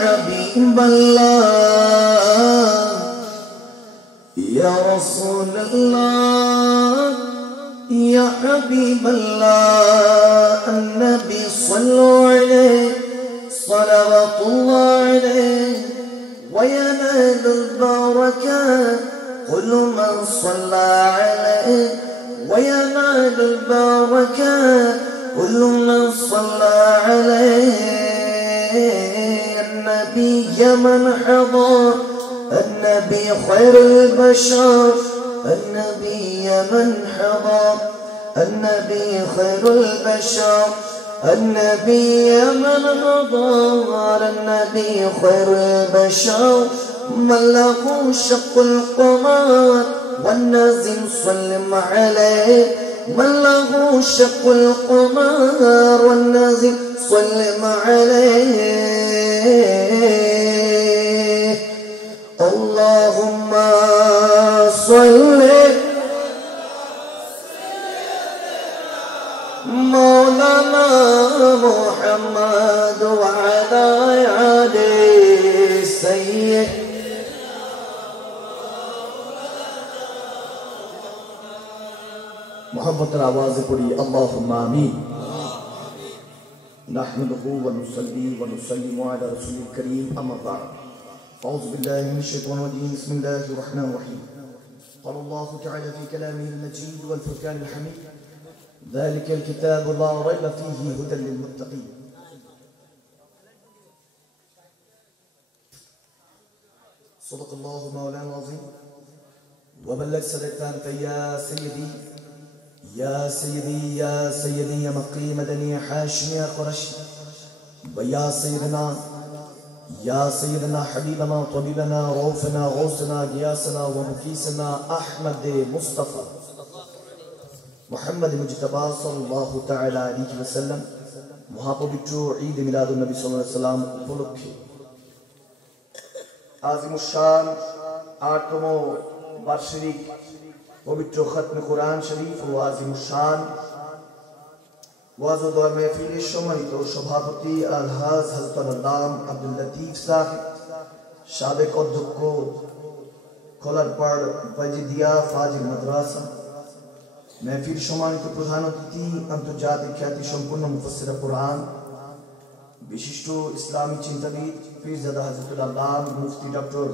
حبيب الله يا رسول الله يا حبيب الله النبي صلوا عليه صلوات الله عليه وينال البركات كل من صلى عليه وينال البركات كل من صلى عليه النبي من حضر النبي خير البشر النبي من حضر النبي خير البشر النبي من حضر النبي خير البشر من له شق القمر والنازل سلم عليه من له شق القمر والنازل سلم عليه اللهم صل مولانا محمد وعلى آله سيد محمد आवाज़ पढ़ी अल्लाहुम्मा आमीन नहमदुहु व नुसल्ली व नुसल्लिमु अला रसूलिल करीम अम्मा बाद अऊज़ु बिल्लाहि मिनश शैतानिर रजीम बिस्मिल्लाहिर रहमानिर रहीम क़ाल अल्लाहु तआला फ़ी कलामिहिल मजीद वल फ़ुरक़ानिल हमीद ज़ालिकल किताबु ला रैब फ़ीहि हुदल लिल मुत्तक़ीन सदक़ल्लाहु मौलाना अज़ीम व बल्लग सदक़ता या सय्यदी या सय्यदी या मक्की मदनी हाशिया क़ुरैशी व या सय्यदना हबीबना तबीबना रऊफ़ना गौसना गियासना व मुक़ीसना अहमद मुस्तफ़ा मुहम्मद मुज्तबा सल्लल्लाहु ताला अलैहि वसल्लम महापवित्र ईद मिलादुन नबी सल्लल्लाहु अलैहि वसल्लम उपलक्षे आज़िमुश्शान 8तम वार्षिक पवित्र खत्म कुरान शरीफ व आज़िमुश्शान वाज़ दौर महफिल सम्मानित सभापति अलहाज हज़रत अल्लाम अब्दुल लतीफ साहिब साबिक अध्यक्ष खोलारपाड़ वजीदिया फाजिल मद्रासा महफिल सम्मानित प्रधान अतिथि आंतर्जातिक ख्याति सम्पन्न मुफस्सिर कुरान विशिष्ट इस्लामी चिंतनविद पीरजादा हज़रत अल्लाम मुफ्ती डॉक्टर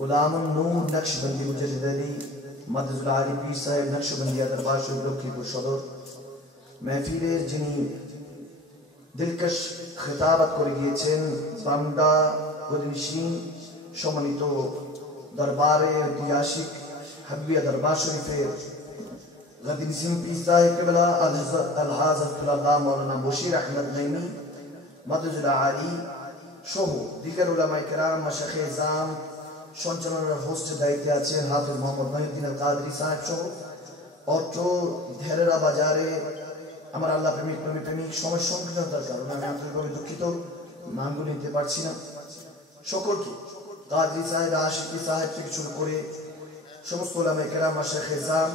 गुलाम नूर नक्शबंदी मुजद्दिद अली मददुल आली पीर साहेब नक्शबंदिया दरबार शरीफ लखीपुर सदर महफिलेर जिनी दिलकश खिताबत करे गिয়েছেন বান্দা পরিনিশিন সম্মানিত দরবারে ঐতিহাসিক হাবিয়া দরবার শরীফের গাদিন সিং পীর সাহেব কেবলা আলহাজ আল্লাহ মাওলানা বশির আহমদ নাইমি মদদুল আলী সহ দিগার উলামায়ে কেরাম মাশায়েখ এজাম সঞ্চালনার হোস্টের দায়িত্বে আছেন হাফেজ মোহাম্মদ মহিউদ্দিন আল কাদরি সাহেব সহ অত্র ধেরেরা বাজারে আমার আল্লাহ প্রেমিক সময় সংকীর্ণতার কারণে আমি আন্তরিকভাবে দুঃখিত নামগুলো নিতে পারছি না সকলকে কাদরি সাহেব আশিকি সাহেব থেকে শুরু করে সমস্ত উলামায়ে কেরাম মাশায়েখ এজাম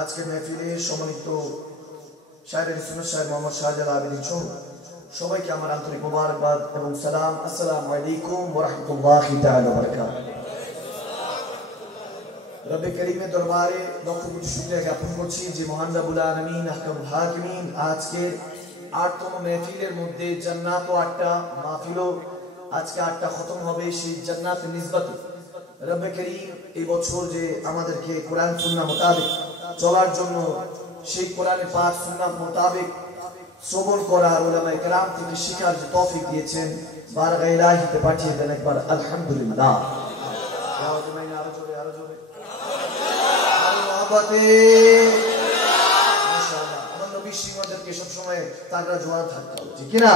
আজকের মাহফিলে সম্মানিত শায়রে সুন্নাত সাহেব মোহাম্মদ শাহজালাল আবেদীন সহ সবাইকে আমার আন্তরিক মোবারকবাদ এবং সালাম আসসালামু আলাইকুম ওয়া রাহমাতুল্লাহি তাআলা ওয়া বারাকাতুহু रब्बे करीमेर दरबारे लक्ष कोटी शुक्रिया ज्ञापन करছি যে মহান রব্বুল আলামিন আহকামুল হাকিমিন আজকে 8তম মাহফিলের মধ্যে জান্নাত ও 8টা মাহফিলও আজকে 8টা খতম হবে সেই জান্নাতের নিসবতে রব্বে করিম এই বছর যে আমাদেরকে কোরআন সুন্নাহ মোতাবেক চলার জন্য সেই কোরআনে পাক সুন্নাহ মোতাবেক শ্রবণ করার উলামায়ে কেরাম থেকে শিখার যে তৌফিক দিয়েছেন বারগাহ ইলাহিতে পাঠিয়ে দেন একবার আলহামদুলিল্লাহ মাশাআল্লাহ আমার নবী সিংহদেরকে সব সময় তাগড়া জোয়ান থাকতে হবে ঠিক না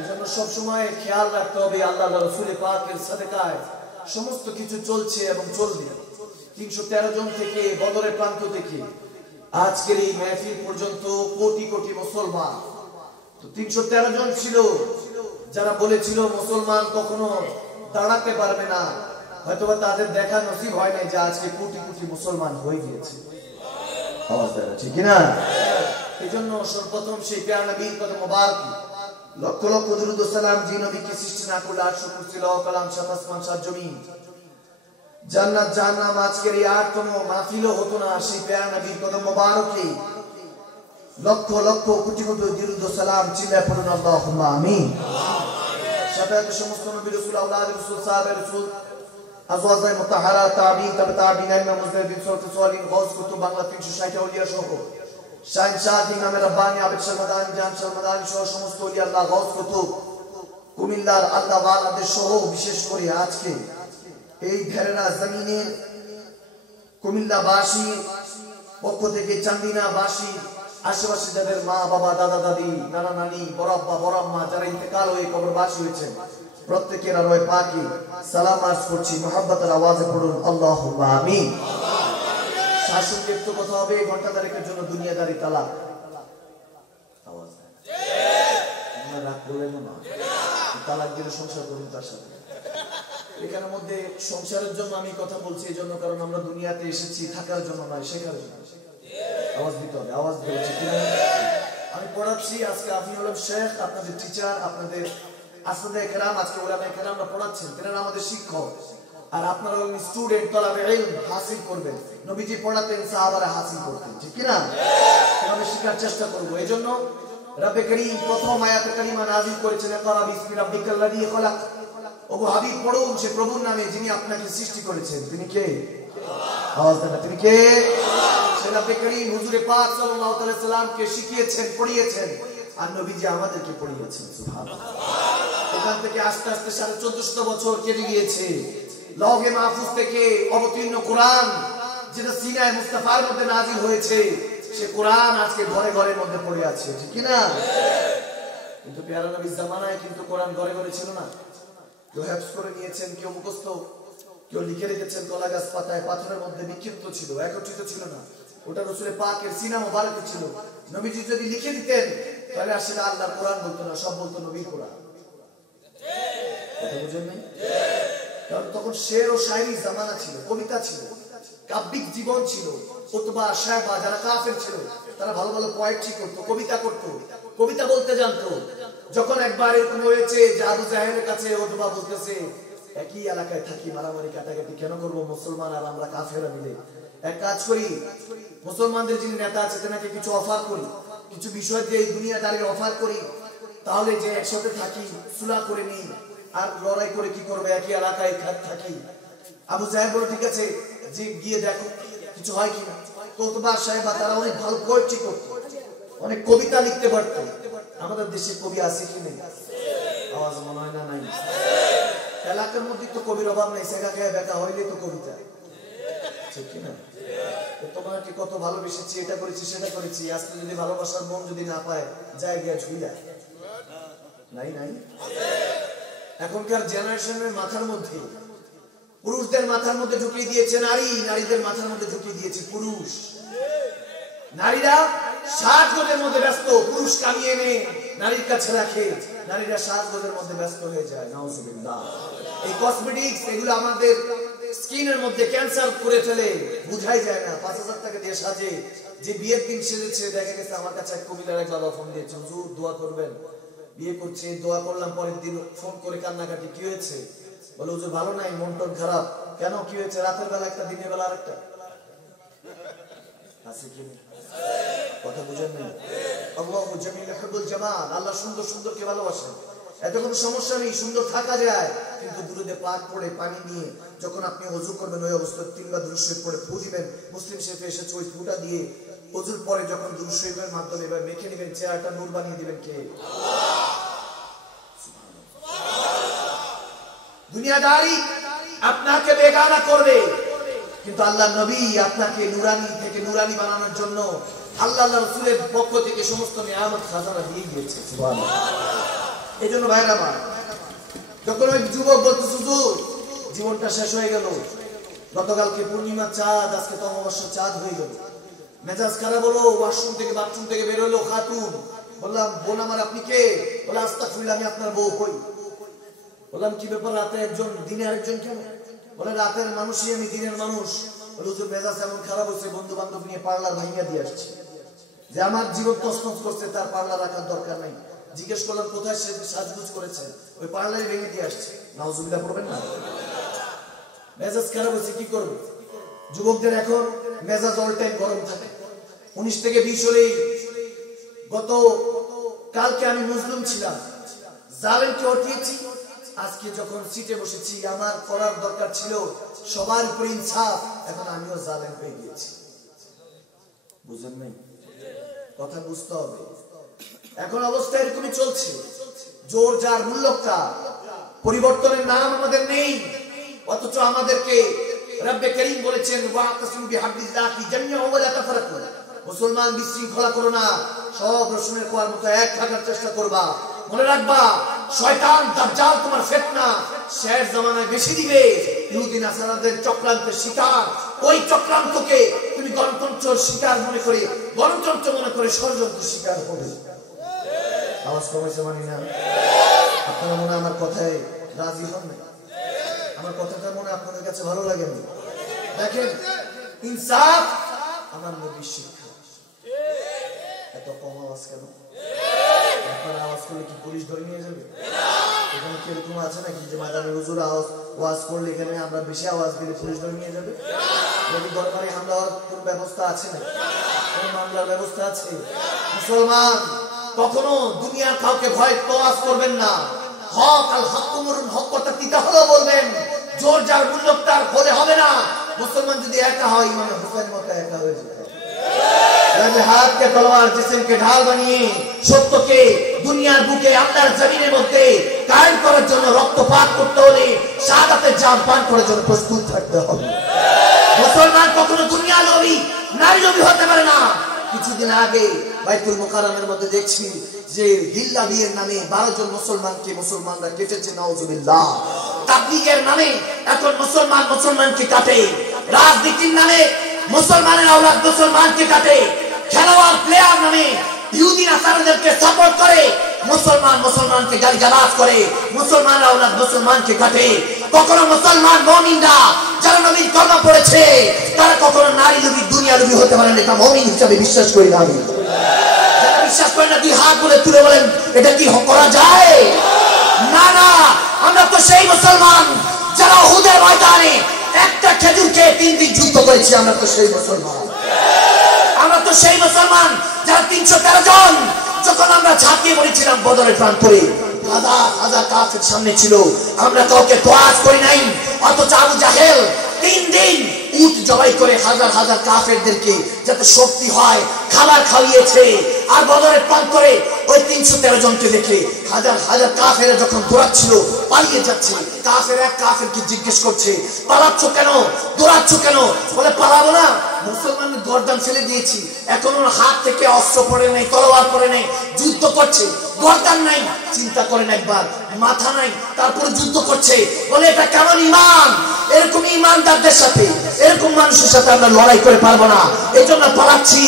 এজন্য সব সময় খেয়াল রাখতে হবে আল্লাহর রাসূল পাকের সাদেকায় সমস্ত কিছু চলছে এবং চলবে 313 জন থেকে বদরের প্রান্ত থেকে আজকের এই মাহফিল পর্যন্ত কোটি কোটি মুসলমান তো 313 জন ছিল যারা বলেছিল মুসলমান কখনো দাঁড়াতে পারবে না হয়তোবা তাদের দেখা নসিব হয় না যে আজকে কোটি কোটি মুসলমান হয়ে গিয়েছে আওয়াজ দেয় ঠিক না এজন্য সর্বপ্রথম সেই প্রিয় নবীর কদম মোবারক লক্ষ লক্ষ দুরূদ ও সালাম যে নবীকে সৃষ্টি না করলে আরশ কুরসি লওহ কালাম সাত আসমান সাত জমিন জান্নাত জাহান্নাম আজকের এই 8তম মাহফিলও হতো না সেই প্যারা নবীর কদম মোবারকে লক্ষ লক্ষ কোটি কোটি দুরূদ ও সালাম চিল্লায়ে পড়ুন আল্লাহুম্মা আমিন। সাথে সমস্ত নবী রাসূল আওলাদ রাসূল সাহাবে রাসূল আজওয়াজে মুতাহারা তাবিঈন তাবে তাবিঈন ইমাম মুজতাহিদিন সরকার সালিন গৌস কুতুব বাংলা 360 আউলিয়া সহ শাইন শাহ ইমাম রাব্বানি আবেদ শর্মাদানি জান শর্মাদানি সহ সমস্ত ওলিয়া আল্লাহ গৌস কুতুব কুমিল্লার আল্লাহ ওয়ালাদের সহ বিশেষ করে আজকে এই ধেরেনা জমিনের কুমিল্লাবাসী পক্ষ থেকে চান্দিনাবাসী আশেপাশে যাদের মা বাবা দাদা দাদি নানা নানি বড় আব্বা বড় আম্মা যারা ইন্তেকাল হয়ে কবরবাসী হয়েছেন প্রত্যেকের রয়ে পাকি সালাম আরজ করছি মুহাব্বতের আওয়াজে পড়ুন আল্লাহুম্মা আমিন। শাশুড়ির তো কথা হবে ঘন্টা তারিখের জন্য দুনিয়াদারি তালাক আওয়াজ ঠিক রাগ বলেন না তালাক দিলে সংসার করুন তার সাথে এখানের মধ্যে সংসারের জন্য আমি কথা বলছি এই জন্য কারণ আমরা দুনিয়াতে এসেছি থাকার জন্য নয় শেখার জন্য আওয়াজ দিতে হবে আওয়াজ দিতে কিনা আমি পড়াচ্ছি আজকে আপনি হলেন শেখ আপনাদের টিচার আপনাদের আসলে কেরাম আজকে ওলামায়ে কেরামরা পড়াচ্ছেন তারা আমাদের শিক্ষক আর আপনারা হলেন স্টুডেন্ট তলাবে ইলম হাসিল করবেন নবীজি পড়াতেন সাহাবারা হাসিল করতেন ঠিক কি না আমরা শেখার চেষ্টা করব এইজন্য রব্বে করিম প্রথম আয়াতে কারিমা নাযিল করেছেন ইকরা বিসমি রাব্বিকাল্লাযী খলাক ওগো হাবিব পড়ুন সে প্রভুর নামে যিনি আপনাকে সৃষ্টি করেছেন তিনি কে আওয়াজ দেন তিনি কে সে রব্বে করিম হুজুরে পাক সাল্লাল্লাহু আলাইহি সাল্লাম কে শিখিয়েছেন পড়িয়েছেন আর নবীজি আমাদেরকে পড়িয়েছেন সুবহানাল্লাহ। ওখান থেকে আস্তে আস্তে 1450 বছর কেটে গিয়েছে লওহে মাহফুজ থেকে অবতীর্ণ কোরআন যেটা সিনায়ে মুস্তাফার মধ্যে নাযিল হয়েছে সে কোরআন আজকে ঘরে ঘরের মধ্যে পড়ে আছে ঠিক কি না কিন্তু প্যারা নবীর জামানায় কিন্তু কোরআন ঘরে ঘরে ছিল না কেউ হেফজ করে নিয়েছেন কেউ মুখস্থ কেউ লিখে রেখেছেন কলা গাছ পাতায় পাথরের মধ্যে বিক্ষিপ্ত ছিল একত্রিত ছিল না ওটা রাসূলের পাকের সিনা মোবারকে ছিল নবীজি যদি লিখে দিতেন তাহলে আসলে আল্লাহর কোরআন বলতো না সব বলতো নবীর কোরআন কথা বুঝেন নাই কারণ তখন শের ও শায়রি জামানা ছিল কবিতা ছিল কাব্যিক জীবন ছিল উতবা শায়বা যারা কাফের ছিল তারা ভালো ভালো পোয়েট্রি করত কবিতা করত কবিতা বলতে জানতো যখন একবার এরকম হয়েছে যে আবু জাহেলের কাছে উতবা বলতেছে একই এলাকায় থাকি মারামারি কাটাকাটি কেন করব মুসলমান আর আমরা কাফেররা মিলে এক কাজ করি মুসলমানদের যিনি নেতা আছে তাকে কিছু অফার করি কিছু বিষয় দিয়ে এই দুনিয়াদারির অফার করি তাহলে যে একসাথে থাকি সুলহ করে নিই আর লড়াই করে কি করবে একই এলাকায় থাকি আবু জাহেল বলে ঠিক আছে যে গিয়ে দেখো কিছু হয় কিনা উতবা সাহেব তারা অনেক ভালো পোয়েট্রি করত অনেক কবিতা লিখতে পারত আমাদের দেশে কবি আছে কি নেই আওয়াজ মনে হয় না নাই এলাকার মধ্যে তো কবির অভাব নেই সেকা খেয়ে বেকা হইলে তো কবিতা ঠিক কি না তোমাকে কত ভালোবেসেছি এটা করেছি সেটা করেছি আজকে যদি ভালোবাসার মন যদি না পায় জায়গায় ঝুইলা নাই নাই এখনকার জেনারেশনের মাথার মধ্যে পুরুষদের মাথার মধ্যে ঢুকিয়ে দিয়েছে নারী নারীদের মাথার মধ্যে ঢুকিয়ে দিয়েছে পুরুষ নারীরা সাজগোজের মধ্যে ব্যস্ত পুরুষ কামিয়ে এনে নারীর কাছে রাখে নারীরা সাজগোজের মধ্যে ব্যস্ত হয়ে যায় নাউজুবিল্লাহ এই কসমেটিক্স এগুলো আমাদের স্কিনের মধ্যে ক্যান্সার করে ফেলে বুঝাই যায় না 5000 টাকা দিয়ে সাজে যে বিয়ের দিন সেজেছে দেখা গেছে আমার কাছে এক কবিতার এক বাবা ফোন দিয়েছে হুজুর দোয়া করবেন বিয়ে করছে দোয়া করলাম পরের দিন ফোন করে কান্নাকাটি কি হয়েছে বলে হুজুর ভালো নাই মন টন খারাপ কেন কি হয়েছে রাতের বেলা একটা দিনের বেলা আরেকটা আছে কি কথা বুঝেন না আল্লাহু জামিল ইউহিব্বুল জামাল আল্লাহ সুন্দর সুন্দরকে ভালোবাসেন এত কোনো সমস্যা নেই সুন্দর থাকা যায় কিন্তু দুরুদে পাক পড়ে পানি নিয়ে যখন আপনি ওযু করবেন ওই অবস্থায় 3 বার দুরূদ শরীফ পড়ে ফু দিবেন মুসলিম শরীফে এসেছে ওই ফুটা দিয়ে ওযুর পরে যখন দুরূদ শরীফের মাধ্যমে এবার মেখে নেবেন চেহারাটা নূর বানিয়ে দিবেন কে আল্লাহ সুবহানাল্লাহ দুনিয়াদারি আপনাকে বেগানা করবে কিন্তু আল্লাহর নবী আপনাকে নূরানি থেকে নূরানি বানানোর জন্য আল্লাহর রাসূলের পক্ষ থেকে সমস্ত নিয়ামত খাজানা দিয়ে দিয়েছে সুবহানাল্লাহ এইজন্য ভাইরা আমার যখন ওই যুবক বলতো হুজুর জীবনটা শেষ হয়ে গেল গতকালকে পূর্ণিমা চাঁদ আজকে তো অমাবস্যা চাঁদ হয়ে গেল মেজাজ খারাপ হলো ওয়াশরুম থেকে বাথরুম থেকে বের হলো খাতুন বললাম বোন আমার আপনি কে বলে আস্তাগফিরুল্লাহ আমি আপনার বউ কই বললাম কি ব্যাপার রাতে একজন দিনে আরেকজন কেন বলে রাতের মানুষই আমি দিনের মানুষ বলে হুজুর মেজাজ এমন খারাপ হচ্ছে বন্ধু বান্ধব নিয়ে পার্লার ভাঙিয়ে দিয়ে আসছে যে আমার জীবন তছনছ করছে তার পার্লার রাখার দরকার নাই জিজ্ঞেস করলাম কোথায় সাজগুজ করেছেন, ওই পার্লারে ভেঙে দিয়ে আসছে। নাউজুবিল্লাহ পড়বেন না? মেজাজ খারাপ হয়েছে, কি করবো? যুবকদের এখন মেজাজ অল টাইম গরম থাকে। 19 থেকে 20 হলেই, গত কালকে আমি মুসলিম ছিলাম, জালেমকে হটিয়েছি। আজকে যখন সিটে বসেছি, আমার করার দরকার ছিল সবার উপর ইনসাফ, এখন আমিও জালেম হয়ে গিয়েছি। বুঝেন নাই? কথা বুঝতে হবে। এখন অবস্থা এরকমই চলছে, জোর যার মূল্যটা, পরিবর্তনের নাম আমাদের নেই। অথচ আমাদেরকে রব্বে করিম বলেছেন ওয়াতাসিমু বিহাবলিল্লাহি জামিআন ওয়া লা তাফারাকু, মুসলমান বিশৃঙ্খলা করো না, সব রসুনের কোয়ার মতো এক থাকার চেষ্টা করবা। মনে রাখবা, শয়তান দাজ্জাল তোমার ফিতনা শেষ জামানায় বেশি দিবে। ইহুদি নাসারাদের চক্রান্তের শিকার, ওই চক্রান্তকে তুমি গণতন্ত্রের শিকার মনে করে, গণতন্ত্র মনে করে ষড়যন্ত্রের শিকার হবে। আওয়াজ কমেছে মানি না? আপনারা মনে আমার কথায় রাজি হন না? আমার কথাটা মনে আপনাদের কাছে ভালো লাগে না? দেখেন, ইনসাফ আমার নবীর শিক্ষা। এত কম আওয়াজ কেন? আপনারা আওয়াজ করলে কি পুলিশ ধরে নিয়ে যাবে? এখানে কি এরকম আছে নাকি যে মাদানী হুজুর ওয়াজ করলে এখানে আমরা বেশি আওয়াজ দিলে পুলিশ ধরে নিয়ে যাবে? যদি দরকারি হামলা হওয়ার কোন ব্যবস্থা আছে না? কোন মামলার ব্যবস্থা আছে? মুসলমান কখনো দুনিয়ার কাউকে ভয় তোয়াজ করবেন না। হক আল হকুমুর হক কথা তিতা হলো বলবেন। জোর যার মূল্যটার হলে হবে না। মুসলমান যদি একা হয়, ইমাম হুসাইন মতো একা হয়ে যেতে হবে। হাত কে তলোয়ার, জিসিমকে ঢাল বানিয়ে সত্যকে দুনিয়ার বুকে আল্লাহর জমিনের মধ্যে কায়েম করার জন্য রক্তপাত করতে হলে শাহাদাতের জাম পান করার জন্য প্রস্তুত থাকতে হবে। মুসলমান কখনো দুনিয়া লোভী, নারী লোভী হতে পারে না। কিছুদিন আগে বাইতুল মুকাররমের মধ্যে দেখছি যে হিল্লা বিয়ের নামে 12 জন মুসলমানরা কেটেছে। নাউজুবিল্লাহ। তাবলীগের নামে এখন মুসলমানকে কাটে। রাজনীতির নামে মুসলমানের আওলাদ মুসলমানকে কাটে। খেলোয়াড় প্লেয়ার নামে ইহুদি নাসারাদেরকে সাপোর্ট করে। মুসলমানকে গালিগালাজ করে। মুসলমানের আওলাদ মুসলমানকে কাটে। কখনো মুসলমান মুমিনরা যারা নবীর কলমা পড়েছে, তারা কখনো নারী লোভী, দুনিয়া লোভী হতে পারে না। এটা মুমিন হিসেবে বিশ্বাস করি না আমি। যারা বিশ্বাস করে না, দুই হাত বলে তুলে বলেন, এটা কি করা যায়? না না, আমরা তো সেই মুসলমান যারা উহুদের ময়দানে একটা খেজুর খেয়ে 3 দিন যুদ্ধ করেছি। আমরা তো সেই মুসলমান যারা 313 জন যখন আমরা ঝাঁপিয়ে পড়েছিলাম বদরের প্রান্তরে, হাজার কাফের সামনে ছিল, আমরা কাউকে তোয়াজ করি নাই। অথচ আবু জাহেল 3 দিন উট জবাই করে হাজার কাফেরদেরকে যাতে শক্তি হয় খাবার খাইয়েছে। আর বদরের প্রান্তরে ওই 313 জনকে দেখে হাজার কাফেরা যখন দৌড়াচ্ছিল, পালিয়ে যাচ্ছে, এক কাফেরকে জিজ্ঞেস করছে, পালাচ্ছ কেন, দৌড়াচ্ছ কেন? বলে, পালাবো না, মুসলমানের গর্দান ফেলে দিয়েছি, এখন ওর হাত থেকে অস্ত্র পড়ে নেই, তলোয়ার পড়ে নেই, যুদ্ধ করছে, গর্দান নাই, চিন্তা করেন একবার, মাথা নাই, তারপরে যুদ্ধ করছে। বলে, এটা কেমন ঈমান? এরকম ঈমানদারদের সাথে, এরকম মানুষের সাথে আমরা লড়াই করে পারবো না, এই জন্য পালাচ্ছি।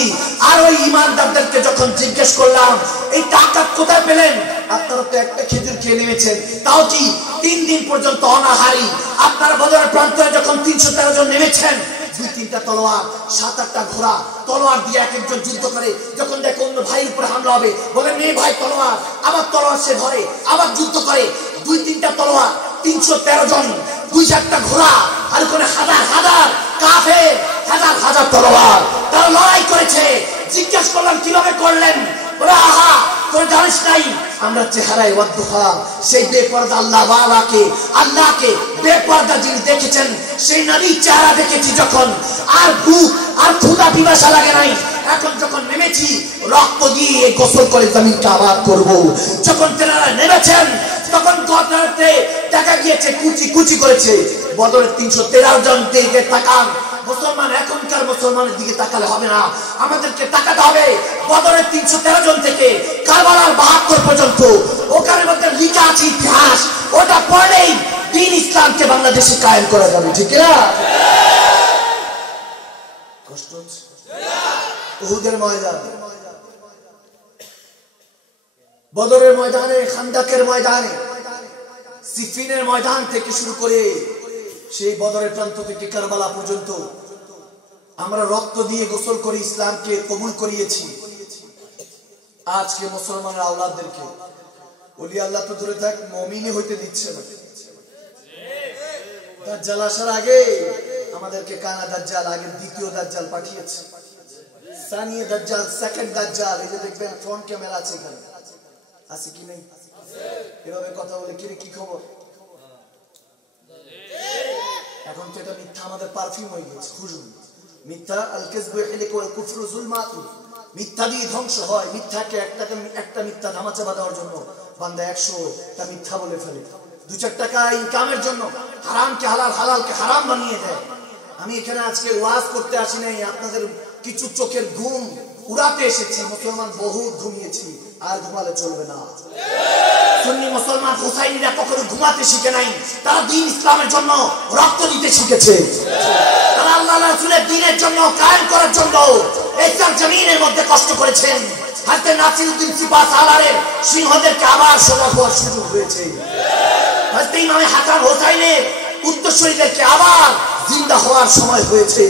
আর ওই ঈমানদারদেরকে যখন জিজ্ঞেস করলাম, এই তাকাত কোথায় পেলেন? আপনারা তো একটা খেজুর খেয়ে নেমেছেন, তাও কি 3 দিন পর্যন্ত অনাহারি। আপনারা বদরের প্রান্তরে যখন 313 জন নেমেছেন, 2-3টা তলোয়ার, 7-8টা ঘোড়া, তলোয়ার দিয়ে এক একজন যুদ্ধ করে। যখন দেখে অন্য ভাইয়ের উপরে হামলা হবে, বলে, নে ভাই তলোয়ার, আবার তলোয়ার সে ধরে, আবার যুদ্ধ করে। 2-3টা তলোয়ার, 313 জন, 2-4টা ঘোড়া, আর ওখানে হাজার কাফের, হাজার তলোয়ার, তারা লড়াই করেছে। জিজ্ঞাসা করলাম, কিভাবে করলেন? বলে, আহা, তোরা জানিস নাই, আমরা চেহারায় ওয়াদুহা, সেই বেপরদা আল্লাহকে বেপরদা যিনি দেখেছেন, সেই নবীর চেহারা দেখেছি যখন। আর ভূখ আর ক্ষুধা পিপাসা লাগে নাই। এখন যখন নেমেছি, রক্ত দিয়ে গোসল করে জমিনকে আবাদ করব। যখন তেনারা নেমেছেন, তখন ঘটনাতে দেখা গিয়েছে কুচি করেছে। বদরের 313 জন দিকে তাকান। মুসলমান এখনকার মুসলমানের দিকে তাকালে হবে না, আমাদেরকে তাকাতে হবে বদরের 313 জন থেকে কারবালার 72 পর্যন্ত। ওখানে মধ্যে লিখা আছে ইতিহাস, ওটা পড়লেই দ্বীন ইসলামকে বাংলাদেশে কায়েম করা যাবে, ঠিক না? কষ্ট হচ্ছে? উহুদের ময়দান, বদরের ময়দানে, খান্দাকের ময়দানে, সিফিনের ময়দান থেকে শুরু করে সেই বদরের প্রান্ত থেকে কারবালা পর্যন্ত আমরা রক্ত দিয়ে গোসল করে ইসলামকে কবুল করিয়েছি। আজকে মুসলমানের আওলাদদেরকে ওলি আল্লাহ তো দূরে থাক, মুমিনই হইতে দিচ্ছে না। দাজ্জাল আসার আগে আমাদেরকে কানা দাজ্জাল, আগে দ্বিতীয় দাজ্জাল পাঠিয়েছে, সানিয়ে দাজ্জাল, সেকেন্ড দাজ্জাল। এই যে দেখবেন ফ্রন্ট ক্যামেরা আছে এখানে, আছে কি নেই? এভাবে কথা বলে কিরে কি খবর? এখন তো এটা মিথ্যা আমাদের পারফিউম হয়ে গেছে, খুশবু। মিথ্যা আল কাযবু ইয়াহলিকু ওয়াল কুফরু যুলমাতু, মিথ্যা দিয়ে ধ্বংস হয়। মিথ্যাকে একটা মিথ্যা ধামাচাপা দেওয়ার জন্য বান্দা 100টা মিথ্যা বলে ফেলে, 2-4 টাকা ইনকামের জন্য হারামকে হালাল, হালালকে হারাম বানিয়ে দেয়। আমি এখানে আজকে ওয়াজ করতে আসি নাই, আপনাদের কিছু চোখের ঘুম উড়াতে এসেছি। মুসলমান বহু ঘুমিয়েছি, আর ঘুমালে চলবে না। সুন্নি মুসলমান হুসাইনিরা কখনো ঘুমাতে শিখে নাই, তারা দ্বীন ইসলামের জন্য রক্ত দিতে শিখেছে। তারা আল্লাহ রাসূলের দ্বীনের জন্য, কায়েম করার জন্য এই জমিনের মধ্যে কষ্ট করেছেন। হযরত নাসিরউদ্দিন সিপাহ সালারের সিংহদেরকে আবার সজাগ হওয়ার সুযোগ হয়েছে। হযরত ইমাম হাসান হোসাইনের উত্তরসূরিদেরকে আবার জিন্দা হওয়ার সময় হয়েছে।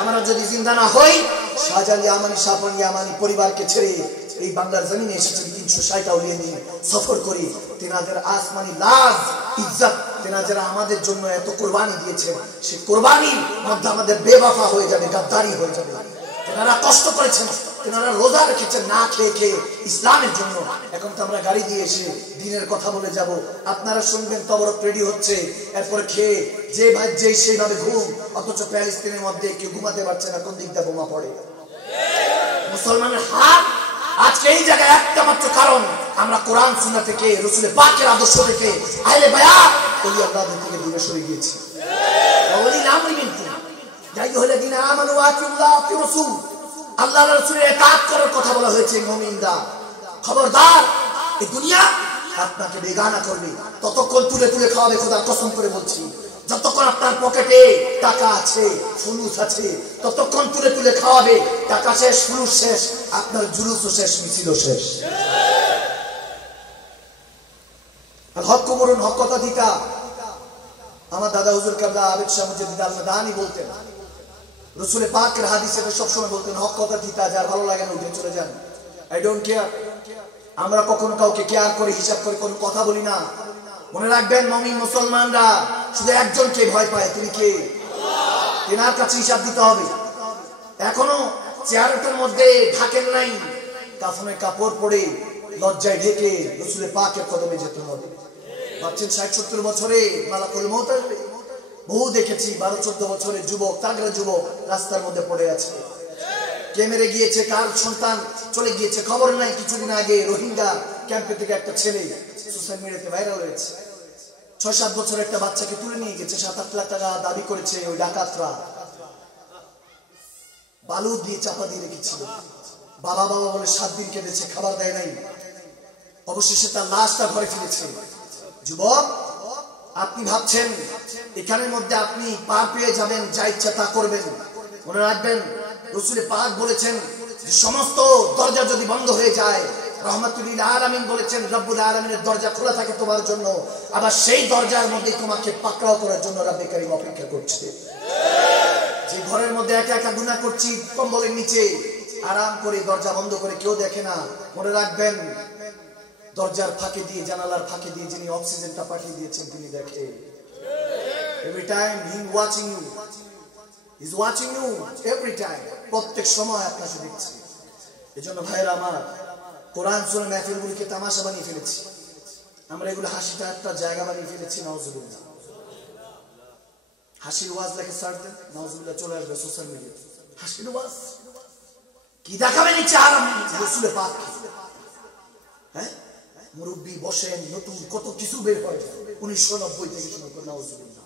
আমরা যদি জিন্দা না হই, শাহজালাল ইয়ামানি, শাহপান ইয়ামানি পরিবারকে ছেড়ে এই বাংলার জমিনে এসেছেন 360 আউলিয়া নিয়ে সফর করি। তেনাদের আসমানি লাজ ইজ্জত, তেনারা আমাদের জন্য এত কোরবানি দিয়েছেন, সেই কোরবানির মধ্যে আমাদের বেওয়াফা হয়ে যাবে, গাদ্দারি হয়ে যাবে। তেনারা কষ্ট করেছেন, তেনারা রোজা রেখেছেন না খেয়ে খেয়ে ইসলামের জন্য। এখন তো আমরা গাড়ি দিয়ে এসে দিনের কথা বলে যাব, আপনারা শুনবেন তবরক রেডি হচ্ছে, এরপরে খেয়ে যে ভাই যেই সেইভাবে ঘুম। অথচ প্যালেস্তিনের মধ্যে কেউ ঘুমাতে পারছে না, কোন দিক দিয়ে বোমা পড়ে। মুসলমানের হাত আজকে এই জায়গায় একটা মাত্র কারণ, আমরা কোরআন সুন্নাহ থেকে, রাসূলের পাকের আদর্শ থেকে, আহলে বায়াত ওলি আল্লাহদের থেকে দূরে সরে গিয়েছি। ওলি আমরি মিনকুম ইয়া আইয়ুহাল্লাযীনা আমানু আতিউল্লাহ ওয়া আতিউর রাসূল, আল্লাহর রাসূলের ইতাআত করার কথা বলা হয়েছে। মুমিনরা খবরদার, এই দুনিয়া আপনাকে বেগানা করবে, ততক্ষণ তুলে তুলে খাওয়াবে। খোদার কসম করে বলছি, যতক্ষণ আপনার পকেটে টাকা আছে, ফুলুস আছে, ততক্ষণ তুলে তুলে খাওয়াবে। টাকা শেষ, ফুলুস শেষ, আপনার জুলুসও শেষ, মিছিলও শেষ। আর হক কবরুন, হক কথা দিতা। আমার দাদা হুজুর কাবলা আবেদ শাহ মুজাদ্দিদ আল মাদানী বলতেন, রাসূলের পাকের হাদিসে সবসময় বলতেন, হক কথা দিতা, যার ভালো লাগে না উঠে চলে যান, আই ডোন্ট কেয়ার। আমরা কখনো কাউকে কেয়ার করে, হিসাব করে কোনো কথা বলি না। মনে রাখবেন, মুমিন মুসলমানরা শুধু একজনকে ভয় পায়, তিনি কে? তেনার কাছে হিসাব দিতে হবে। এখনো চেয়ারটার মধ্যে ঢাকেন নাই, কাফনের কাপড় পরে লজ্জায় ঢেকে রাসূলের পাকের কদমে যেতে হবে। ভাবছেন 60-70 বছরে মালাকুল মউত আসবে? বহু দেখেছি 12-14 বছরের যুবক, তাগড়া যুবক রাস্তার মধ্যে পড়ে আছে। কে মেরে গিয়েছে, কার সন্তান চলে গিয়েছে খবর নাই। কিছুদিন আগে রোহিঙ্গা ক্যাম্পে থেকে একটা ছেলে সোশ্যাল মিডিয়াতে ভাইরাল হয়েছে। 6-7 বছরের একটা বাচ্চাকে তুলে নিয়ে গেছে, 7-8 লাখ টাকা দাবি করেছে ওই ডাকাতরা। বালু দিয়ে চাপা দিয়ে রেখেছিল। বাবা বাবা বলে 7 দিন কেঁদেছে, খাবার দেয় নাই। অবশেষে তার লাশটা ঘরে ফিরেছে। যুবক, আপনি ভাবছেন এখানের মধ্যে আপনি পার পেয়ে যাবেন, যা ইচ্ছা তা করবেন। মনে রাখবেন, রাসূলের পাক বলেছেন যে সমস্ত দরজা যদি বন্ধ হয়ে যায়, রহমাতুল লিল আলামিন বলেছেন রব্বুল আলামিনের দরজা খোলা থাকে তোমার জন্য, আবার সেই দরজার মধ্যে তোমাকে পাকড়াও করার জন্য রব্বে কারীম অপেক্ষা করছে। যে ঘরের মধ্যে একা একা গুনাহ করছি, কম্বলের নিচে আরাম করে দরজা বন্ধ করে, কেউ দেখে না, মনে রাখবেন দরজার ফাঁকে দিয়ে, জানালার ফাঁকে দিয়ে যিনি অক্সিজেনটা পাঠিয়ে দিয়েছেন তিনি দেখে। Every time he watching you, he is watching you every time, প্রত্যেক সময় আপনাকে দেখছে। এজন্য ভাইরা আমার, কোরআন সুন্নাহ মাহফিলগুলোকে তামাশা বানিয়ে ফেলেছি আমরা, এগুলো হাসিটা একটা জায়গা বানিয়ে ফেলেছি। নাউজুবিল্লাহ, হাসির ওয়াজ লেখে সার্চ দেন, নাউজুবিল্লাহ চলে আসবে সোশ্যাল মিডিয়াতে। হাসির ওয়াজ কি দেখাবেন ইচ্ছা আরাম রাসূলের পাক। হ্যাঁ, মুরব্বী বসেন, নতুন কত কিছু বের হয় 1990 থেকে শুরু করে। নাউজুবিল্লাহ,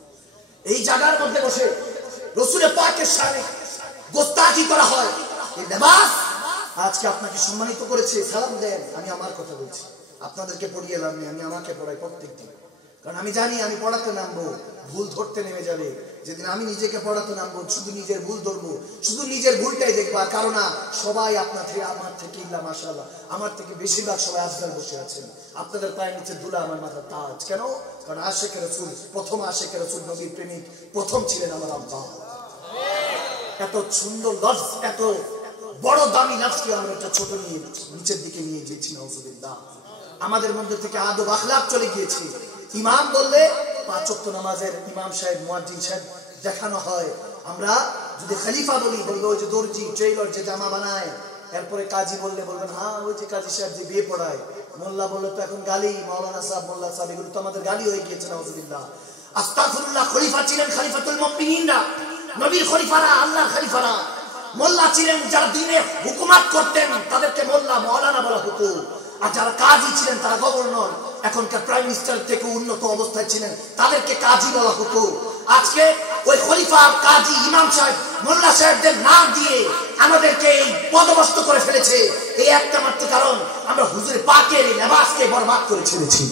এই জায়গার মধ্যে বসে রাসূলের পাকের সামনে গোস্তাখি করা হয়। এই লেবাস আজকে আপনাকে সম্মানিত করেছে, সালাম দেন। আমি আমার কথা বলছি, আপনাদেরকে পড়িয়ে এলাম, আমি আমাকে পড়াই প্রত্যেকদিন। কারণ আমি জানি আমি পড়াতে নামবো, ভুল ধরতে নেমে যাবে। যেদিন আমি নিজেকে পড়াতে নামবো, শুধু নিজের ভুল ধরবো, শুধু নিজের ভুলটাই দেখবো। কারণ সবাই আপনার থেকে, আমার থেকে, ইল্লা মাশাআল্লাহ আমার থেকে বেশিরভাগ সবাই আজকাল বসে আছেন। আপনাদের পায়ের নিচে ধুলা, আমার মাথার তাজ। কেন? কারণ আশিকে রাসূল, প্রথম আশিকে রাসূল, নবীর প্রেমিক প্রথম ছিলেন আমার আব্বা। এত সুন্দর লফজ, এত বড় দামি লফজকে আমরা একটা ছোট নিয়ে নিচের দিকে নিয়ে যেছি। নাউজুবিল্লাহ, আমাদের মধ্যে থেকে আদব আখলাক চলে গিয়েছে। ইমাম বললে 5 ওয়াক্ত নামাজের ইমাম সাহেব মুয়াজ্জিন সাহেব দেখানো হয়। আমরা যদি খলিফা বলি বলবে ওই যে দর্জি টেইলর যে জামা বানায়। এরপরে কাজী বললে বলবেন হ্যাঁ ওই যে কাজী সাহেব যে বিয়ে পড়ায়। মোল্লা বললে তো এখন গালি, মাওলানা সাহেব মোল্লা সাহেব এগুলো তো আমাদের গালি হয়ে গিয়েছে নাউজুবিল্লাহ। আস্তাগফিরুল্লাহ। খলিফা ছিলেন খলিফাতুল মুমিনিনরা, নবীর খলিফারা, আল্লাহর খলিফারা। মোল্লা ছিলেন যারা দ্বীনে হুকুমত করতেন তাদেরকে মোল্লা মাওলানা বলা হতো। আর যারা কাজী ছিলেন তারা গভর্নর, এখনকার প্রাইম মিনিস্টার থেকে উন্নত অবস্থায় ছিলেন তাদেরকে কাজী বলা হতো। আজকে ওই খলিফা, কাজী, ইমাম সাহেব, মোল্লা সাহেবদের নাম দিয়ে আমাদেরকে এই পদভস্ত করে ফেলেছে। এই একটা মাত্র কারণ, আমরা হুজুর পাকের এই লেবাসকে বরবাদ করে ছেড়েছি।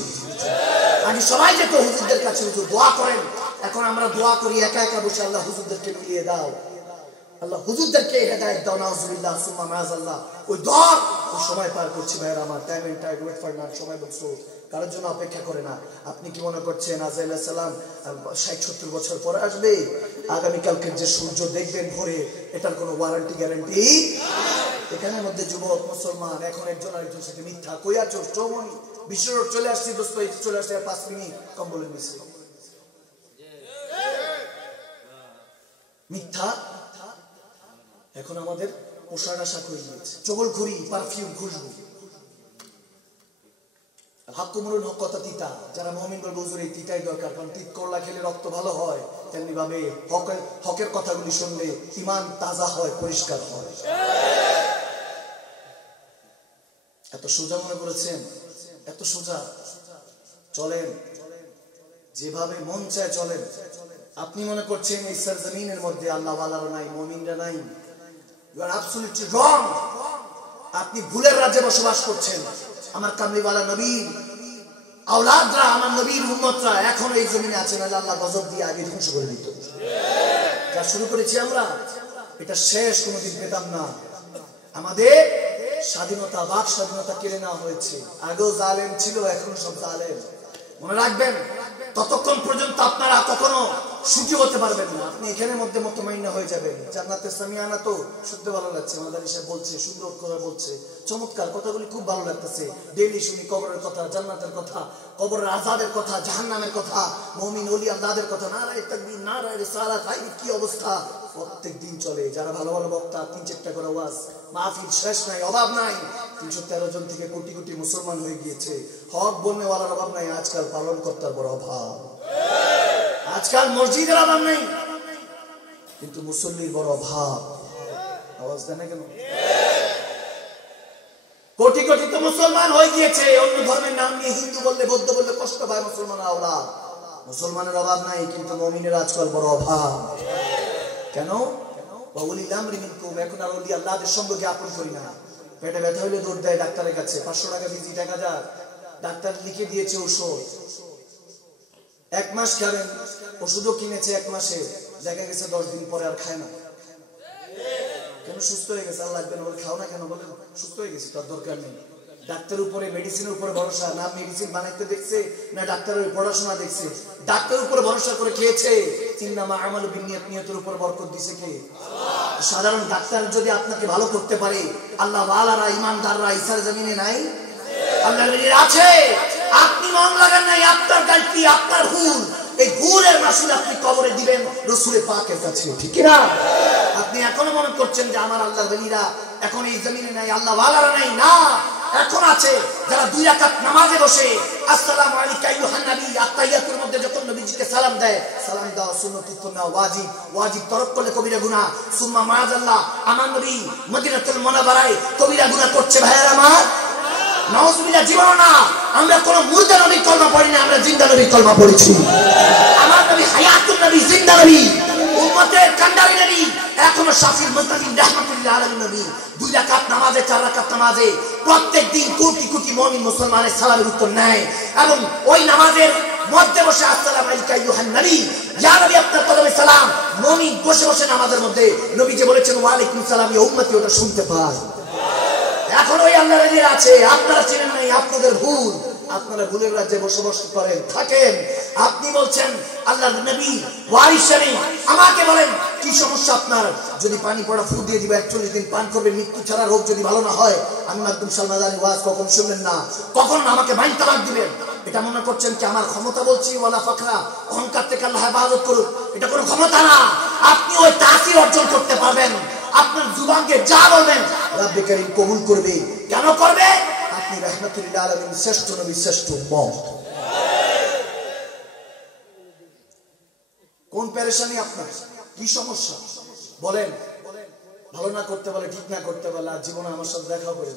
আমি সবাই যেত হুজুরদের কাছে হুজুর দোয়া করেন। এখন আমরা দোয়া করি একা একা বসে, আল্লাহ হুজুরদেরকে মিলিয়ে দাও, আল্লাহ হুজুরদেরকে হেদায়েত দাও, নাউজুবিল্লাহ সুম্মা মাআযাল্লাহ। ওই দোয়া ওই সময় পার করছি ভাইরা আমার। Time and time wait for not. সময় বলছো কারোর জন্য অপেক্ষা করে না। আপনি কি মনে করছেন আজাইল আলাইহিস সালাম 60-70 বছর পরে আসবে? আগামীকালকের যে সূর্য দেখবেন ভোরে, এটার কোনো ওয়ারেন্টি গ্যারান্টি? এখানের মধ্যে যুবক মুসলমান এখন একজন আরেকজনের সাথে মিথ্যা কই আছো? চৌমনি বিশ্ব রোড চলে আসছি, দোস্ত চলে আসছে 5 মিনিট কম্বলের নিচে মিথ্যা। এখন আমাদের পোশাক আশাক হয়ে গিয়েছে, চগলখড়ি, পারফিউম, খুশবু। হাক্কুমরুল হক কথা তিতা। যারা মুমিন বলবে হুজুর এই তিতাই দরকার, কারণ তিত করলা খেলে রক্ত ভালো হয়। তেমনি ভাবে হকের কথাগুলি শুনলে ঈমান তাজা হয়, পরিষ্কার হয়। এত সোজা মনে করেছেন? এত সোজা চলেন, যেভাবে মন চায় চলেন। আপনি মনে করছেন এই সরজমিনের মধ্যে আল্লাহ ওয়ালারা নাই, মুমিনরা নাই? You are absolutely wrong. আপনি ভুলের রাজ্যে বসবাস করছেন। আমার কামলিওয়ালা নবীর আওলাদরা, আমার নবীর উম্মতরা এখন এই জমিনে আছেন, আল্লাহ গজব দিয়ে আগে ধ্বংস করে দিত। যা শুরু করেছি আমরা, এটা শেষ কোনোদিন পেতাম না। আমাদের স্বাধীনতা, বাক স্বাধীনতা কেড়ে নেওয়া হয়েছে। আগেও জালেম ছিল, এখন সব জালেম। মনে রাখবেন, ততক্ষণ পর্যন্ত আপনারা কখনো সুখী হতে পারবেন না। আপনি এখানের মধ্যে মুতমাইন্না হয়ে যাবেন। জান্নাতে সামিয়ানা তো শুনতে ভালো লাগছে, মাদানী সাহেব বলছে, সুন্দর করে বলছে, চমৎকার কথাগুলি খুব ভালো লাগতেছে। ডেইলি শুনি কবরের কথা, জান্নাতের কথা, কবরের আযাবের কথা, জাহান্নামের কথা, মুমিন ওলি আল্লাহদের কথা। নারায়ে তাকবীর, নারায়ে রিসালাত, হাই কি অবস্থা! প্রত্যেক দিন চলে। যারা ভালো ভালো বক্তা, 3-4টা করে ওয়াজ মাহফিল, শেষ নাই, অভাব নাই। 313 জন থেকে কোটি কোটি মুসলমান হয়ে গিয়েছে। হক বলনেওয়ালার অভাব নাই, আজকাল পালন কর্তার বড় অভাব। আজকাল মসজিদের অভাব নেই, কিন্তু মুসল্লির বড় অভাব। আওয়াজ দেন না কেন? কোটি কোটি তো মুসলমান হয়ে গিয়েছে। অন্য ধর্মের নাম নিয়ে হিন্দু বললে, বৌদ্ধ বললে কষ্ট পায় মুসলমান আওলাদ। মুসলমানের অভাব নাই, কিন্তু মুমিনের আজকাল বড় অভাব। কেন? এখন আর ওলি আল্লাহদের সঙ্গে জ্ঞাপন করি না। পেটে ব্যথা হইলে দৌড় দেয় ডাক্তারের কাছে, 500 টাকা ভিজিট, 1000। ডাক্তার লিখে দিয়েছে ওষুধ, 1 মাস খাবেন। ওষুধও কিনেছে 1 মাসে, দেখা গেছে 10 দিন পরে আর খায় না। কেন? সুস্থ হয়ে গেছে। আল্লাহ লাগবে না বলে খাও না কেন? বলে সুস্থ হয়ে গেছে, তার দরকার নেই। ডাক্তারের উপরে, মেডিসিনের উপরে ভরসা না। মেডিসিন বানাইতে দেখছে না ডাক্তারের পড়াশোনা দেখছে? ডাক্তারের উপরে ভরসা করে খেয়েছে। ইন্নামা আমালু বিন্নিয়াত, নিয়তের উপর বরকত দিছে কে? আল্লাহ। সাধারণ ডাক্তার যদি আপনাকে ভালো করতে পারে, আল্লাহ ওয়ালারা, ঈমানদাররা ইসার জমিনে নাই? আল্লাহর ওলিরা আছে। আপনি মন লাগান নাই, আপনার গালতি, আপনার ভুল। এই ভুলের মাসুল আপনি কবরে দিবেন রাসূল পাকের কাছে, ঠিক কি না? আপনি এখনো মনে করছেন যে আমার আল্লাহর ওলিরা এখন এই জমিনে নাই, আল্লাহ ওয়ালারা নাই। না, এখন আছে। যারা 2 রাকাত নামাজে বসে আসসালামু আলাইকা আইয়ুহান নবী, আত্তাহিয়াতুর মধ্যে যখন নবীজিকে সালাম দেয়, সালাম দেওয়া সুন্নাতুন না ওয়াজিব। ওয়াজিব তরক করলে কবিরা গুনাহ। সুম্মা মাআযাল্লাহ, আমার নবী মদিনাতুল মুনাওয়ারায় কবিরা গুনাহ করছে ভাইয়ের আমার। নাউজুবিল্লাহ, জীবন না। আমরা কোন মুর্দা নবীর কলমা পড়ি না, আমরা জিন্দা নবীর কলমা পড়েছি। আমার নবী হায়াতুন নবী, জিন্দা নবী, উম্মতের কান্ডারি নবী, এখনো শাফিউল মুজতাহিদ রাহমাতুল্লাহ আলাইহি নবী। 2 রাকাত নামাজে, 4 রাকাত নামাজে প্রত্যেক দিন কোটি কোটি মুমিন মুসলমানের সালামের উত্তর নেয়, এবং ওই নামাজের মধ্যে বসে আসসালামু আলাইকা আইয়ুহান নবী, ইয়া নবী আপনার কদমে সালাম। মুমিন বসে বসে নামাজের মধ্যে নবী যে বলেছেন ওয়া আলাইকুম সালাম, ইয়া উম্মতি, ওটা শুনতে পায়। এখন ওই আল্লাহর ওলিরা আছে, আপনারা চিনেন নাই, আপনাদের ভুল। আপনারা ভুলের রাজ্যে বসবাস করেন থাকেন। আপনি বলছেন আল্লাহর নবী ওয়ারিস শরীফ, আমাকে বলেন কি সমস্যা আপনার? যদি পানি পড়া ফু দিয়ে দিব 41 দিন পান করবে, মৃত্যু ছাড়া রোগ যদি ভালো না হয়। আমি মাকদুম সালমাদানি ওয়াজ কখন শুনলেন না, কখন আমাকে বাইন তালাক দিবেন? এটা মনে করছেন কি আমার ক্ষমতা? বলছি ওয়ালা ফাকরা, অহংকার থেকে আল্লাহ হেফাজত করুক, এটা কোনো ক্ষমতা না। আপনি ওই তাসির অর্জন করতে পারবেন, আপনার জুবানকে যা বলবেন রব্বে কারীম কবুল করবে। কেন করবে? আপনি রাহমাতুল লিল আলামিন, শ্রেষ্ঠ নবী, শ্রেষ্ঠ উম্মত। কোন পেরেশানি আপনার? কি সমস্যা বলেন? ভালো না করতে পারলে, ঠিক না করতে পারলে আর জীবনে আমার সাথে দেখা করে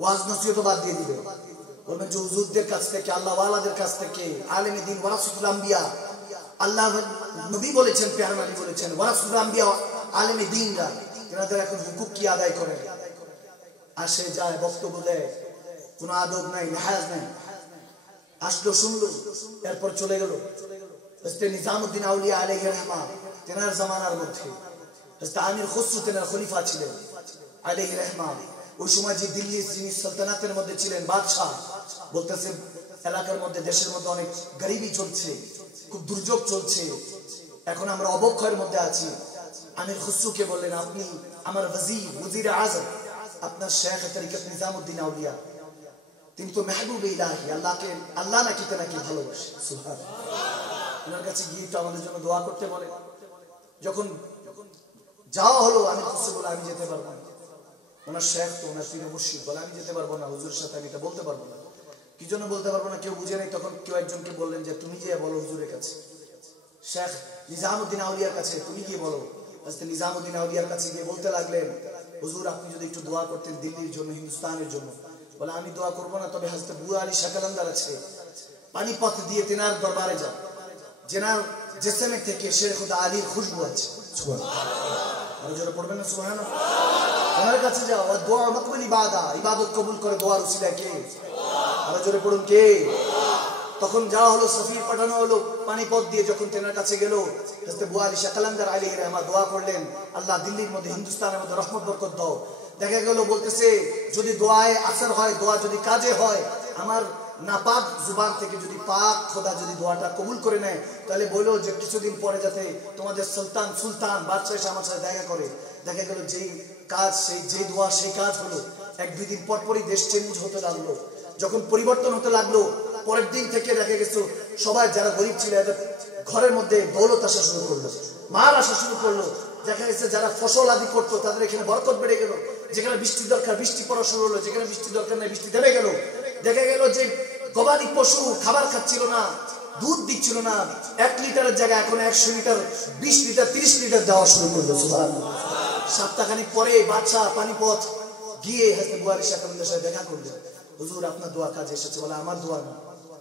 ওয়াজ নসিহত বাদ দিয়ে দিবে। বলবেন যে হুজুরদের কাছ থেকে, আল্লাহ ওয়ালাদের কাছ থেকে, আলেমে দ্বীন ওয়ারাসাতুল আম্বিয়া, আল্লাহ নবী বলেছেন, প্যারা নবী বলেছেন ওয়ারাসাতুল আম্বিয়া আলেমে দ্বীনরা, এনাদের এখন হুকুক কি আদায় করে? আসে যায়, বক্তব্য দেয়, কোনো আদব নাই, নেহাজ নাই, আসলো শুনলো, এরপর চলে গেল। নিজামুদ্দিন আউলিয়া আলাইহির রহমা, তেনার জামানার মধ্যে আমির খুসরু তেনার খলিফা ছিলেন আলাইহির রহমা। ওই সময় যে দিল্লি যিনি সালতানাতের মধ্যে ছিলেন বাদশাহ, বলতেছে এলাকার মধ্যে, দেশের মধ্যে অনেক গরিবি চলছে, খুব দুর্যোগ চলছে, এখন আমরা অবক্ষয়ের মধ্যে আছি। আমির খুসরুকে বললেন, আপনি আমার ওজির আজম, আপনার শেখ তরিকত নিজামুদ্দিন আউলিয়া, তিনি তো মেহবুব ইলাহি, আল্লাহকে, আল্লাহ নাকি তেনাকে ভালোবাসে। সুবহানাল্লাহ। ওনার কাছে গিয়ে তো আমাদের জন্য দোয়া করতে বলে। যখন যাওয়া হলো, আমি খুশি বলে আমি যেতে পারবো না। ওনার শেখ তো, ওনার পীর মুর্শিদ বলে আমি যেতে পারবো না, হুজুরের সাথে আমি এটা বলতে পারবো না। কি জন্য বলতে পারবো না কেউ বুঝে নেই। তখন কেউ একজনকে বললেন যে তুমি গিয়ে বলো হুজুরের কাছে, শেখ নিজামুদ্দিন আউলিয়ার কাছে তুমি গিয়ে বলো। নিজামুদ্দিন আউলিয়ার কাছে গিয়ে বলতে লাগলেন, হুজুর আপনি যদি একটু দোয়া করতেন দিল্লির জন্য, হিন্দুস্তানের জন্য। বলে আমি দোয়া করবো না, তবে হযরত বুয়া আলী শাহ কালান্দার আছে, পানিপথ দিয়ে তেনার দরবারে যাও, যেনার জিসমে থেকে শেখ খুদা আলীর খুশবু আছে। সুবহানাল্লাহ। পড়বেন না সুবহানাল্লাহ? ওনার কাছে যাও, আর দোয়া মাকবুল ইবাদা, ইবাদত কবুল করে দোয়ার উসিলা কে? আরো জোরে পড়ুন কে? তখন যাওয়া হলো, সফির পাঠানো হলো পানিপথ দিয়ে। যখন তেনার কাছে গেল, হযরত বুয়া আলী শাহ কালান্দার আলাইহির রহমা দোয়া করলেন, আল্লাহ দিল্লির মধ্যে, হিন্দুস্তানের মধ্যে রহমত বরকত দাও। দেখা গেল বলতেছে যদি দোয়ায় আসর হয়, দোয়া যদি কাজে হয়, আমার নাপাক জুবান থেকে যদি পাক খোদা যদি দোয়াটা কবুল করে নেয়, তাহলে বলো যে কিছুদিন পরে যাতে তোমাদের সুলতান বাদশাহ এসে আমার সাথে দেখা করে। দেখা গেল যেই কাজ, সেই যে দোয়া সেই কাজ হলো। 1-2 দিন পরপরই দেশ চেঞ্জ হতে লাগলো। যখন পরিবর্তন হতে লাগলো, পরের দিন থেকে দেখা গেছে সবাই যারা গরিব ছিল এদের ঘরের মধ্যে দৌলত আসা শুরু করলো, মাল আসা শুরু করলো। দেখা গেছে যারা ফসল আদি করতো তাদের এখানে বরকত বেড়ে গেল। যেখানে বৃষ্টি দরকার বৃষ্টি পড়া শুরু হলো, যেখানে বৃষ্টি দরকার নাই বৃষ্টি থেমে গেল। দেখা গেল যে গবাদি পশু খাবার খাচ্ছিল না, দুধ দিচ্ছিল না, 1 লিটারের জায়গায় এখন 100 লিটার, 20 লিটার, 30 লিটার দেওয়া শুরু করলো। সুবহানাল্লাহ। সপ্তাহখানিক পরে বাদশাহ পানিপথ গিয়ে হযরত বুয়া আলী শাহ কালান্দার সাথে দেখা করলেন। হুজুর আপনার দোয়া কাজে এসেছে। বলে আমার দোয়া না,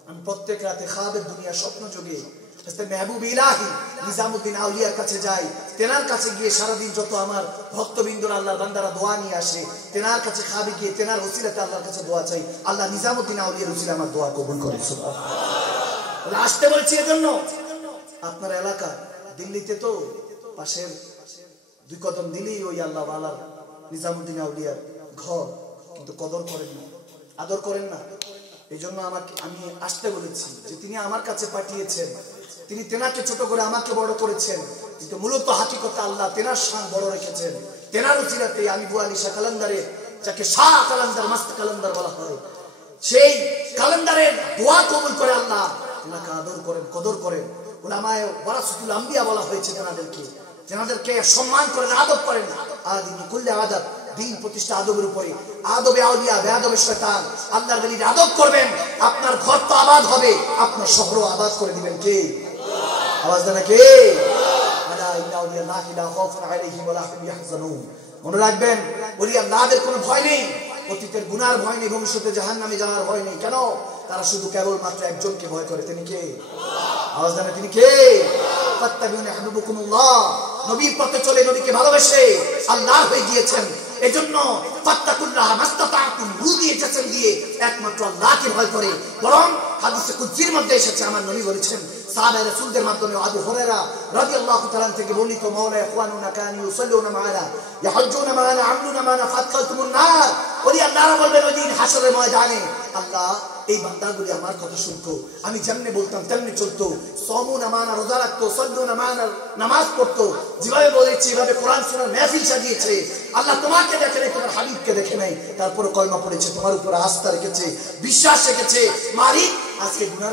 আমি প্রত্যেক রাতে খাবের দুনিয়া স্বপ্ন যোগে হযরত মেহবুব ইলাহি নিজামুদ্দিন আউলিয়ার কাছে যাই। তেনার কাছে গিয়ে সারাদিন যত আমার ভক্তবৃন্দরা, আল্লাহর বান্দারা দোয়া নিয়ে আসে, তেনার কাছে খাবে গিয়ে তেনার ওসিলাতে আল্লাহর কাছে দোয়া চাই, আল্লাহ নিজামুদ্দিন আউলিয়ার ওসিলা আমার দোয়া কবুল করে। সুবহানাল্লাহ। আসতে বলছি এজন্য, আপনার এলাকা দিল্লিতে তো পাশের 2 কদম দিলেই ওই আল্লাহ ওয়ালা নিজামুদ্দিন আউলিয়ার ঘর, কিন্তু কদর করেন না, আদর করেন না। এই জন্য আমি আসতে বলেছি যে তিনি আমার কাছে পাঠিয়েছেন, তিনি তেনাকে ছোট করে আমাকে বড় করেছেন, কিন্তু মূলত হাকিকতে আল্লাহ তেনার শান বড় রেখেছেন। তেনার উসিলাতে আমি বুয়া আলী শাহ কালান্দারে, যাকে শাহ কালান্দার, মাস্ত কালান্দার বলা হয়, সেই কালান্দারের দোয়া কবুল করে আল্লাহ তেনাকে আদর করেন, কদর করেন। উলামায়ে ওয়ারাসাতুল আম্বিয়া বলা হয়েছে তেনাদেরকে সম্মান করেন, আদব করেন। আদিনী কুল্লে আদব, দিন প্রতিষ্ঠা আদবের উপরে। আদবে আউলিয়া, বেআদবে শয়তান। আল্লাহর ওলির আদব করবেন, আপনার ঘর তো আবাদ হবে, আপনার শহরও আবাদ করে দিবেন কে? আওয়াজ দেন কে? আলা ইন্না আউলিয়াল্লাহি লা খাউফুন আলাইহিম ওয়া লা হুম ইয়াহজানুন। মনে রাখবেন, ওলি আল্লাহদের কোনো ভয় নেই, অতীতের গুনার ভয় নেই, ভবিষ্যতে জাহান্নামে যাওয়ার ভয় নেই। কেন? তারা শুধু কেবল মাত্র একজনকে ভয় করে। তিনি কে? আওয়াজ দেন তিনি কে? ফাত্তাবিউনি আহবিবুকুমুল্লাহ। নবীর পথে চলে নবীকে ভালোবেসে আল্লাহ হয়ে গিয়েছেন। এজন্য ফাত্তাকুল্লাহ মাস্তাতাতুম, রু দিয়ে জেসেন দিয়ে একমাত্র আল্লাহকে ভয় করে। বরং হাদিসে কুদসির মধ্যে এসেছে, আমার নবী বলেছেন সাহাবায়ে রাসূলদের মাধ্যমে, আবু হুরায়রা রাদিয়াল্লাহু তাআলা থেকে বর্ণিত, মাওলা ইখওয়ানুনা কানু ইউসাল্লুনা মা'ানা ইয়াহজ্জুনা মা'ানা আমলুনা মা'ানা ফাতকালতুমুন নার। ওলি আল্লাহরা বলবেন ওই দিন হাসরের ময়দানে, আল্লাহ এই বান্দাগুলি আমার কথা শুনতো, আমি যেমনি বলতাম তেমনি চলতো, সমু নামানা রোজা রাখতো, সল্লু নামানা নামাজ পড়তো, যেভাবে বলেছি এভাবে কোরআন শোনার মেহফিল সাজিয়েছে। আল্লাহ তোমাকে দেখে নাই, তোমার হাবিবকে দেখে নাই, তারপরে কলমা পড়েছে, তোমার উপরে আস্থা রেখেছে, বিশ্বাস রেখেছে। মালিক আজকে গুনাহ